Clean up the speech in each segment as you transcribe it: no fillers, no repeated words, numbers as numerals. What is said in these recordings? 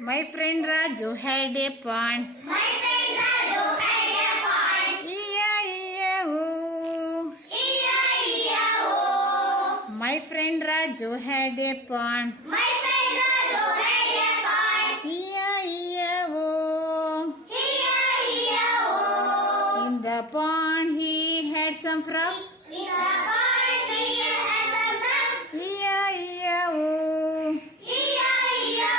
My friend Raju had a pond. My friend Raju had a pond. E-I-E-O. E-I-E-O. My friend Raju had a pond. My friend Raju had a pond. E-I-E-O. E-I-E-O. In the pond he had some frogs. In the pond he had some ducks. E-I-E-O. E-I-E-O.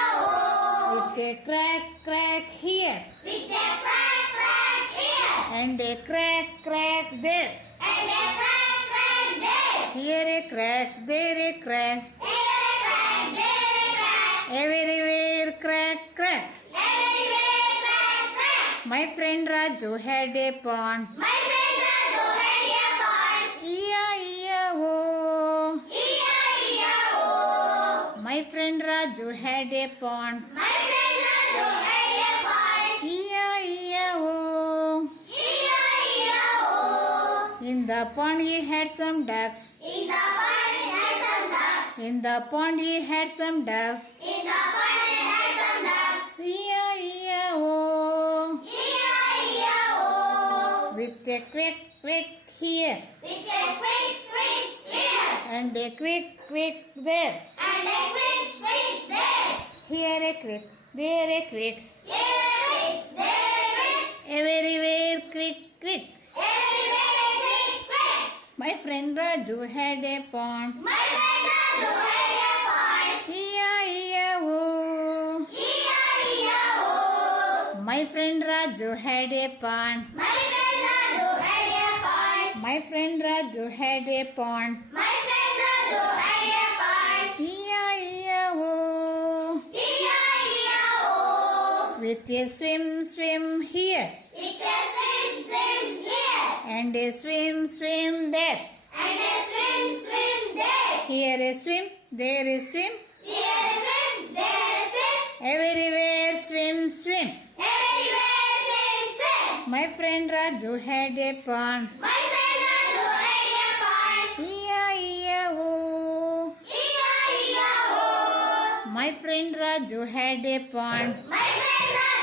With a crack, crack here. With a crack, crack here. And a crack, crack there. And a crack, crack there. Here a crack, there a crack. Here a crack, there a crack. Everywhere crack, crack. Everywhere crack, crack. My friend Raju had a pond. My friend Raju had a pond. E-I-E-O. E-I-E-O. My friend Raju had a pond. My friend Raju had a pond. E-I-E-O. E-I-E-O. In the pond he had some ducks. In the pond he had some ducks. In the pond he had some ducks. In the pond he had some ducks. E-I-E-O. E-I-E-O. With a quick, quick here. With a quick, quick here. And a quick, quick there. And a quick, quick there. Here a quick, there a quick. Here a quick, there a quick. Everywhere quick, quick. Everywhere quick, quick. My friend Raju had a pond. My friend Raju had a pond. E-I-E-O. E-I-E-O. My friend Raju had a pond. My friend Raju had a pond. My friend Raju had a pond. My friend Raju had a pond. E-I-E-O. E-I-E-O. With a swim, swim here. With a swim, swim here. And a swim, swim there. And a swim, swim there. Here a swim, there a swim. Here a swim, there a swim. Everywhere swim, swim. Everywhere swim, swim. My friend Raju had a pond. My friend Raju had a pond. E-I-E-O. E-I-E-O. My friend Raju had a pond. My friend Raju